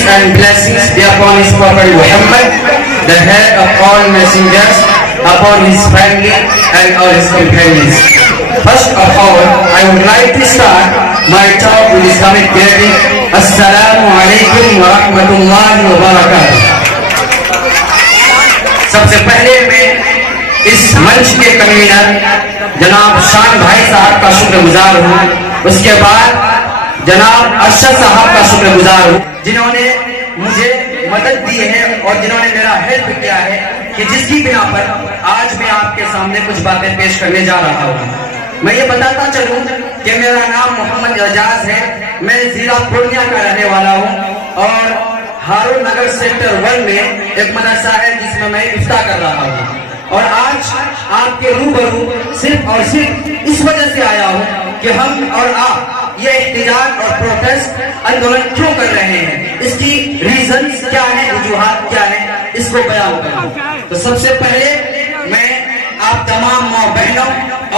peace and blessings be upon his Prophet Muhammad, the head of all messengers, upon his family and all his companions. First of all, I would like to start my talk with Islamic greeting. Assalamu alaikum wa rahmatullahi wa barakatuh. सबसे पहले मैं इस मंच के convener जनाब शान भाई साहब का शुक्रगुजार हूँ। उसके बाद जनाब अरशद साहब का शुक्रगुजार हूँ जिन्होंने मुझे मदद दी है और जिन्होंने मेरा हेल्प किया है कि जिसकी बिना पर आज मैं आपके सामने कुछ बातें पेश करने जा रहा हूँ। मैं ये बताता चलूँ कि मेरा नाम मोहम्मद एजाज है। मैं जिला पूर्णिया का रहने वाला हूँ और हारून नगर सेक्टर 1 में एक मदरसा है जिसमें मैं इफ्ता कर रहा हूँ। और आज आपके रूबरू सिर्फ और सिर्फ इस वजह से आया हूँ कि हम और आप ये एहतजाज और प्रोटेस्ट आंदोलन क्यों कर रहे हैं, इसकी रीजन क्या है, वजूहात क्या है, इसको बयान करूँ। तो सबसे पहले मैं आप तमाम माँ बहनों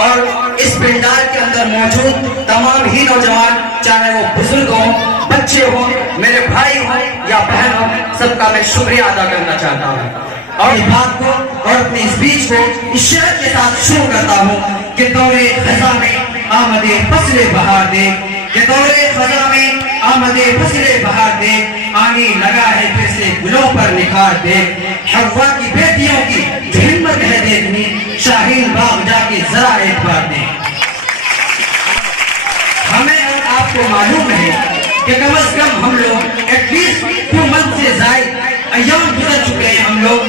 और इस पिंडाल के अंदर मौजूद तमाम ही नौजवान, चाहे वो बुजुर्ग हों, बच्चे हों, मेरे भाई हों या बहन हों, सबका मैं शुक्रिया अदा करना चाहता हूँ। और इस बात को और अपनी स्पीच को इस शेर के साथ शुरू करता हूँ कि दौरे खज़ा में आमदे फसले बहार दे, कि दौरे खज़ा में आमदे फसले बहार दे, आने लगा है फिर से गुलों पर निखार दे। हव्वा की बेटियों की जो हिम्मत है देखनी, शाहीन बाग जाके जरा एक बार दे। हमें और आपको मालूम है कि कम से कम हम लोग एटलीस्ट 2 मंथ से ज़ायद अय्याम गुजर चुके हैं। हम लोग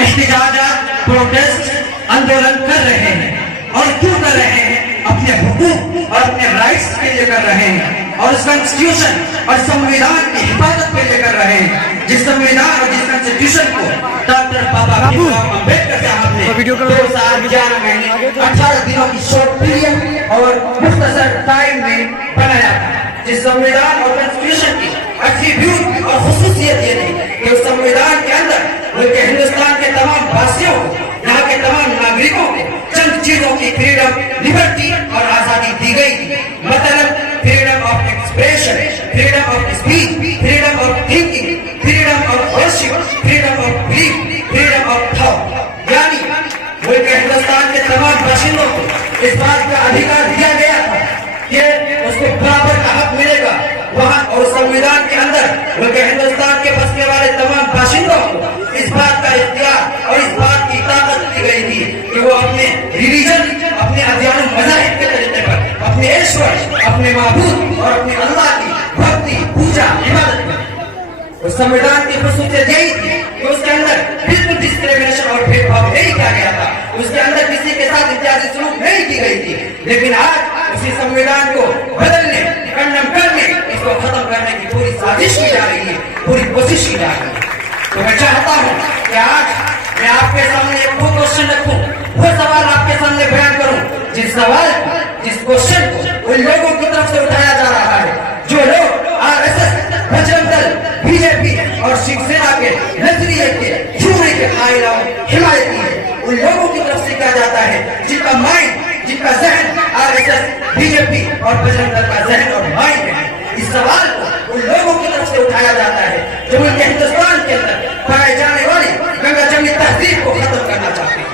एहतिजाजात, प्रोटेस्ट, आंदोलन कर रहे हैं और क्यों कर रहे हैं? अपने हुकूक और अपने राइट्स के लिए कर रहे हैं और उस कॉन्स्टिट्यूशन और संविधान की हिफाजत के लिए कर रहे हैं। जिस संविधान और जिस कॉन्स्टिट्यूशन को डॉक्टर बाबा भीमराव अम्बेडकर साहब ने 2011 में 18 दिनों की शॉर्ट पीरियड और मुख्तसर टाइम में बनाया था। जिस संविधान और कॉन्स्टिट्यूशन की एट्रीब्यूट और खुसूसियत ये थी कि उस संविधान के अंदर बल्कि हिंदुस्तान के तमाम वासियों, यहाँ के तमाम नागरिकों को चंद चीजों की फ्रीडम, लिबर्टी और आजादी दी गई थी। मतलब freedom of expression, freedom of speech, freedom of thinking, freedom of worship, freedom of belief, freedom of thought. यानी बल्कि हिंदुस्तान के तमाम बाशिंदों को इस बात का अधिकार दिया गया था कि उसको बराबर का हक मिलेगा वहाँ। और संविधान के अंदर बल्कि हिंदुस्तान के बसने वाले तमाम बाशिंदों को इस बात का इख्तियार और इस बात की ताकत दी गई थी कि वो अपने रिलीजन, अपने अदयान मज़ाहिब के तरीके पर अपने ईश्वर, अपने माबूद और अपने अल्लाह की भक्ति, पूजा, इबादत करें। उस संविधान की खुसूसियत यही थी कि उसके अंदर बिल्कुल डिस्क्रिमिनेशन और भेदभाव नहीं किया गया था। उसके अंदर किसी के साथ इत्यादि सलूक नहीं की गई थी। लेकिन आज उसी संविधान को बदलने, कंडम करने, इसको खत्म करने की पूरी साजिश की जा रही है, पूरी कोशिश की जा रही है। तो मैं चाहता हूँ कि आज मैं आपके सामने एक वो क्वेश्चन रखूं, वो सवाल आपके सामने बयान करूं, जिस सवाल, जिस क्वेश्चन को उन लोगों की तरफ से उठाया जा रहा है जो लोग आरएसएस, बजरंग दल, बीजेपी और शिवसेना के नजरिए के, थ्योरी के कायल और हिमायती है। उन लोगों की तरफ से कहा जाता है जिनका माइंड, जिनका जहन आरएसएस, बीजेपी और बजरंग दल का जहन और माइंड है। इस सवाल को उन लोगों की तरफ से उठाया जाता है जो उनके हिंदुस्तान के अंदर पाए जाने वाली गंगा जमनी तहजीब को खत्म करना चाहते हैं।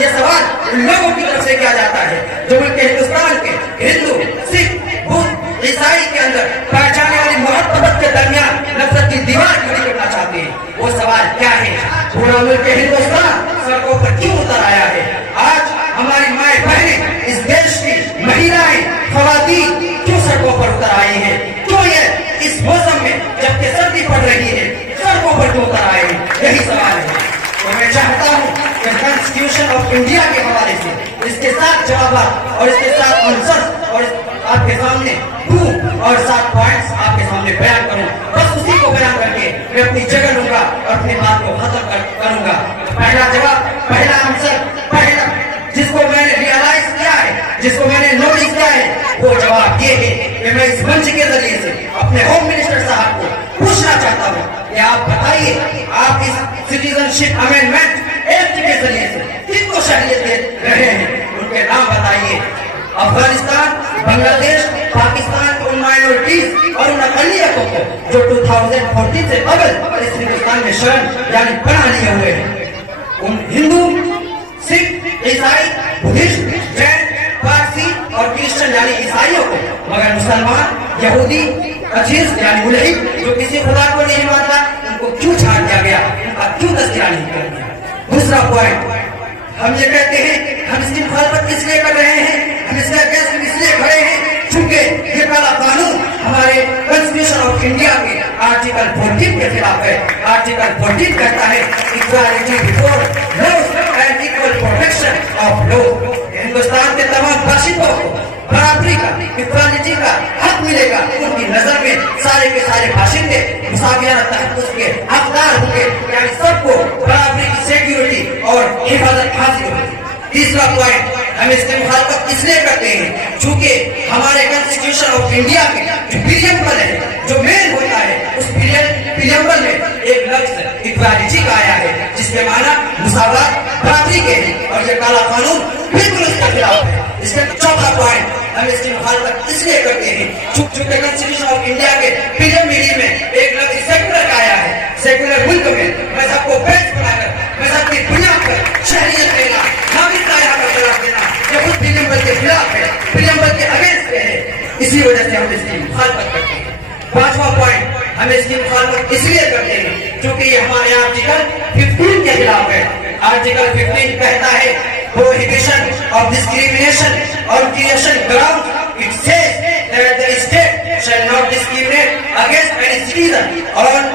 ये सवाल उन लोगों की तरफ से किया जाता है जो उनके हिंदुस्तान के हिंदू, सिख, बुद्ध, ईसाई के अंदर पाए जाने वाली मोहब्बत के दरमियान नफरत की दीवार खड़ी करना चाहते हैं। वो सवाल क्या है? पूरा मुल्क हिंदुस्तान सड़कों पर क्यों उतर आया है? आज हमारी माए बहनें, इस देश की महिलाएं, खवातीन क्यों सड़कों पर उतर आई हैं? क्यों ये इस मौसम में जबकि सर्दी पड़ रही है सड़कों पर क्यों उतर आए हैं? यही सवाल है। तो मैं चाहता हूँ कि कॉन्स्टिट्यूशन ऑफ इंडिया के हवाले से इसके साथ जवाब और इसके साथ आंसर और आपके सामने 2 और 7 पॉइंट्स आपके सामने बयान करूँ। बस उसी को बयान करके मैं अपनी जगह लूंगा और अपनी बात को खत्म करूंगा। पहला जवाब, पहला आंसर, पहला जिसको मैंने रियलाइज किया है, जिसको मैंने नोटिस किया है, वो जवाब ये है कि मैं इस मंच के जरिए से अपने होम मिनिस्टर साहब को पूछना चाहता हूँ कि आप बताइए, आप इस सिटीजनशिप अमेंडमेंट एक्ट के जरिए से किनको शहरियत दे रहे हैं? उनके नाम बताइए। अफगानिस्तान, बांग्लादेश, पाकिस्तान के उन माइनॉरिटीज और उन अक़लियतों को जो 2014 से कबल इस हिंदुस्तान में शरण यानी बना लिए हुए हैं। उन हिंदू, सिख, ईसाई, बुद्धिस्ट, जैन, पारसी और क्रिश्चियन यानी ईसाइयों को, मगर मुसलमान, यहूदी, अजीज यानी मुल्हिद जो किसी खुदा को नहीं मानता, उनको क्यों छाड़ दिया गया, उनका क्यों तस्करा नहीं किया गया। दूसरा पॉइंट, हम ये कहते हैं हम इसकी मुखालफत इसलिए कर रहे हैं, हम इसके अगेंस्ट इसलिए खड़े हैं क्योंकि ये काला कानून हमारे कॉन्स्टिट्यूशन ऑफ इंडिया के आर्टिकल 14 के खिलाफ है। आर्टिकल 14 कहता है equality before law and equal protection of law. Hindustan के तमाम बाशिंदों को बराबरी का, इक्वालिटी का हक मिलेगा। उनकी नजर में सारे के सारे बाशिंदे मुसावियाना तहफ्फुज़ के हकदार होंगे, यानी सबको बराबरी की सिक्योरिटी और हिफाजत हासिल होगी। तीसरा पॉइंट, हम इसकी मुखालफत इसलिए करते हैं चूंकि हमारे कॉन्स्टिट्यूशन ऑफ इंडिया में जो प्रीएम्बल है, जो मेन होता है, उस प्रीएम्बल में एक लफ्ज इक्वालिटी का आया है, जिसके माना मुसावात, बराबरी के हैं, और ये काला कानून बिल्कुल उसके खिलाफ है। इसका चौथा पॉइंट, हम इसकी मुखालफत इसलिए करते हैं चूंकि कॉन्स्टिट्यूशन ऑफ इंडिया के प्रीएम्बल में एक लफ्ज सेक्युलर का आया है। सेक्युलर मुल्क में मजहब को बेस बनाकर, मजहब की बुनियाद पर शहरियत देना, नागरिकता यहाँ पर तलाश देना, ये खुद प्रीएम्बल के खिलाफ है, प्रीएम्बल के अगेंस्ट है। इसी वजह से हम इसकी मुखालफत करते हैं। पांचवा पॉइंट, हम इसकी मुखालफत इसलिए करते हैं क्योंकि ये हमारे आर्टिकल 15 के खिलाफ है। आर्टिकल 15 कहता है prohibition of discrimination on creation ground. It says that the state shall not discriminate against any citizen on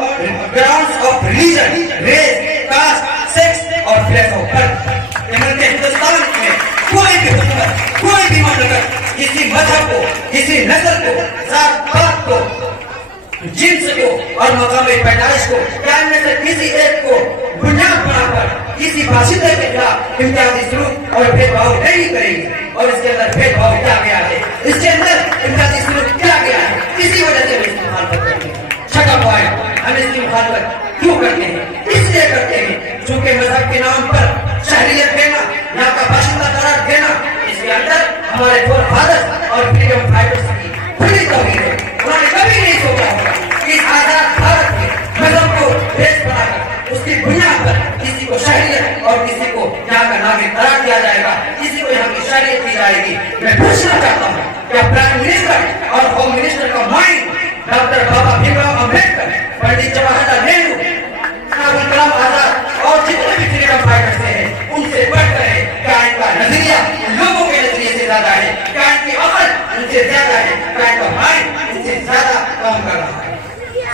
grounds of religion, race, caste, sex और place of birth। यानी हिंदुस्तान में कोई भी हुकूमत, कोई भी ममलकत किसी मजहब को, किसी नस्ल को, जात पात को, जिन्स को और मकाम पैदाइश को, या इनमें से किसी एक को बुनियाद बनाकर किसी बाशिंदे के खिलाफ इम्तियाजी सलूक और भेदभाव नहीं करेगी। और इसके अंदर भेदभाव क्या गया है, इसके अंदर इम्तियाजी सलूक क्या गया है, इसी वजह से हम इसकी मुखालफत करते हैं। छठा पॉइंट, हम इसकी मुखालफत क्यों करते हैं, इसलिए करते हैं चूंकि मजहब के नाम पर शहरियत देना, यहाँ का बाशिंदा करार देना, इसके अंदर हमारे फोर फादर्स और फ्रीडम फाइटर्स की खुली तौहीद है। उन्होंने कभी नहीं सोचा होगा कि इस आजाद भारत में मजहब को बेस बनाकर उसकी बुनियाद पर किसी को शहरियत और किसी को यहाँ का नागरिक करार दिया जाएगा, किसी को यहाँ की शहरियत दी जाएगी। मैं पूछना चाहता हूँ क्या प्राइम मिनिस्टर और होम मिनिस्टर का माइंड डॉक्टर बाबा भीमराव अम्बेडकर, पंडित जवाहरलाल नेहरू, अब्दुल कलाम आजाद और जितने भी फ्रीडम फाइटर्स हैं उनसे बढ़कर है? क्या इनका नजरिया लोगों के नजरिए से ज्यादा है? क्या इनकी अकल उनसे ज्यादा है? क्या इनका माइंड उनसे ज्यादा काम कर रहा है?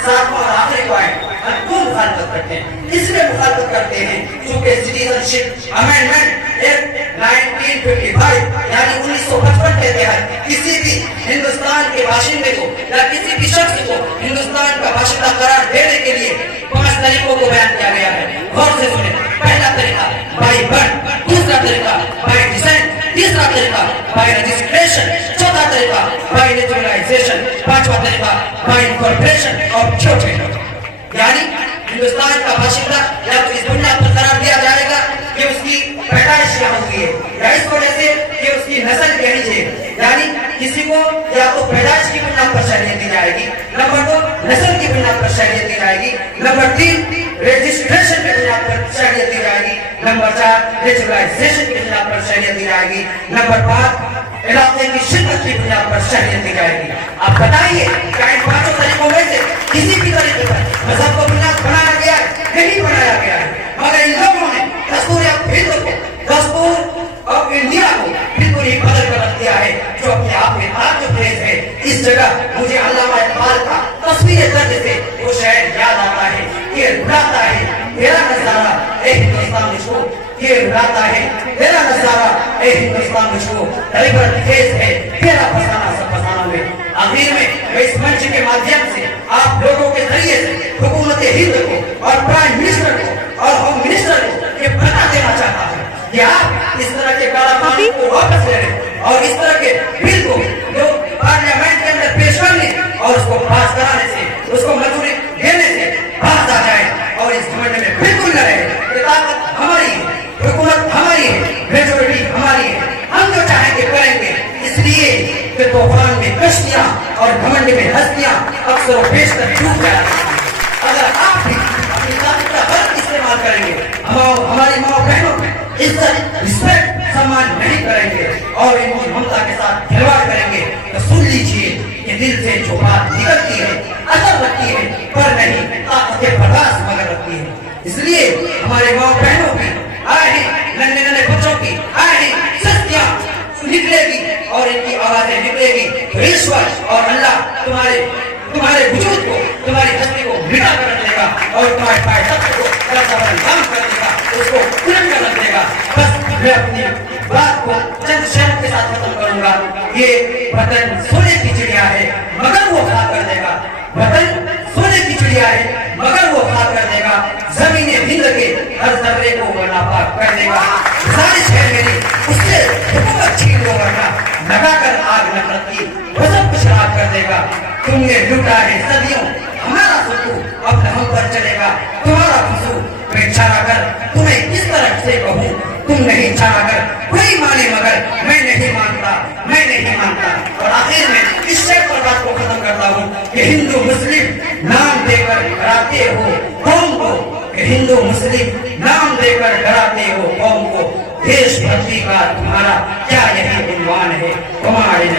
सातवां और आखिरी पॉइंट, हम क्यों मुखालफत करते हैं? इसलिए मुखालफत करते हैं क्योंकि सिटीजनशिप अमेंडमेंट एक्ट 1955 यानी 1955 के तहत किसी भी हिंदुस्तान के बाशिंदे को या किसी भी शख्स को हिंदुस्तान का बाशिंदा करार देने के लिए 5 तरीकों को बयान किया गया है। गौर से सुने। पहला तरीका बाय बर्थ, दूसरा तरीका बाय डिसेंट, तीसरा तरीका बाय रजिस्ट्रेशन, चौथा तरीका बाय नेचुरलाइजेशन, पांचवा तरीका बाय इनकॉर्पोरेशन ऑफ चोटे। यानी हिंदुस्तान का बाशिंदा या तो इस बुनियाद पर करार दिया जाएगा कि उसकी पैदाइश यहाँ हुई है, या इस वजह से कि उसकी नस्ल यही है, यानी किसी को या तो पैदाइश की बुनियाद पर शहरियत दी जाएगी, नंबर 2 नस्ल की बुनियाद पर शहरियत दी जाएगी, नंबर 3 रजिस्ट्रेशन की बुनियाद पर शहरियत दी जाएगी, नंबर 4 नेचुरलाइजेशन की बुनियाद पर शहरियत दी जाएगी, नंबर 5 इलाके की शिद्दत की बुनियाद पर शहरियत दी जाएगी। आप बताइए क्या इन 5 तरीकों में से किसी भी तरीके पर मजहब को बुनियाद बनाया गया है? नहीं बनाया गया है, मगर इन लोगों ने दस्तूर ऑफ इंडिया को बिल्कुल ही बदल कर रख दिया है, जो अपने आप में आत्मप्रेस है। इस जगह मुझे अल्लामा इकबाल का तस्वीर दर्द से वो शहर याद आता है, ये रुलाता है तेरा नजारा ए हिंदुस्तान मुझको, ये रुलाता है तेरा नजारा ए हिंदुस्तान मुझको, इबरत खेज है तेरा फसाना सब फसाना में। आखिर में मैं इस मंच के माध्यम से आप लोगों के जरिए से हुकूमत हिंद को और प्राइम मिनिस्टर को और होम मिनिस्टर को ये बता देना चाहता हूँ कि आप इस तरह के काला कानून को वापस ले लें और इस तरह के बिल को जो पार्लियामेंट के अंदर पेश करने और उसको पास कराने से, उसको मंजूरी देने से बाहर आ जाए और इस घमंड में बिल्कुल न रहे। ताकत हमारी है, हुकूमत हमारी है, मेजोरिटी हमारी है, हम जो चाहेंगे करेंगे। इसलिए कि तूफान में कश्तियां और घमंड में हस्तियां अक्सर वो पेशतर चूक जाते हैं। अगर आप भी अपनी ताकत का गलत इस्तेमाल करेंगे, हमारी माँ बहनों की इज्जत रिस्पेक्ट सम्मान नहीं करेंगे और इनकी ममता के साथ खिलवाड़ करेंगे, तो सुन लीजिए कि दिल से जो बात निकलती है असर रखती है, पर नहीं ताकत बर्दाश्त मगर रखती है। इसलिए हमारे माँ बहनों की आए नन्हे नन्हे बच्चों की आए सस्तियां निकलेगी और इनकी आवाजें निकलेगी, तो ईश्वर और अल्लाह तुम्हारे वजूद को, तुम्हारी हस्ती को मिटा कर रख देगा और तुम्हारे पाए तत्व को काम कर देगा, उसको उलट कर रख देगा। बस मैं अपनी बात को चंद शब्द के साथ खत्म करूंगा। ये वतन सोने की चिड़िया है मगर वो खा कर देगा, वतन सोने की चिड़िया है मगर वो खा कर देगा, जमीने हिंद के हर जर्रे को वो नापाक कर देगा। गुजारिश है मेरी उससे हुकूमत छीन लो वरना लगा कर आग नफरत की वो सब कुछ राख कर देगा। तुमने लूटा है सदियों हमारा सुकून अब हम पर चलेगा तुम्हारा खुशू। मैं चाह कर तुम्हें किस तरह से कहूँ, तुम नहीं चाह कर कोई माने मगर मैं नहीं मानता। और आखिर में इस शेर पर बात को खत्म करता हूँ कि हिंदू मुस्लिम नाम देकर डराते हो कौम को, हिंदू मुस्लिम नाम देकर डराते हो कौम को, देशभक्ति का तुम्हारा क्या यही उन्वान है? तुम्हारे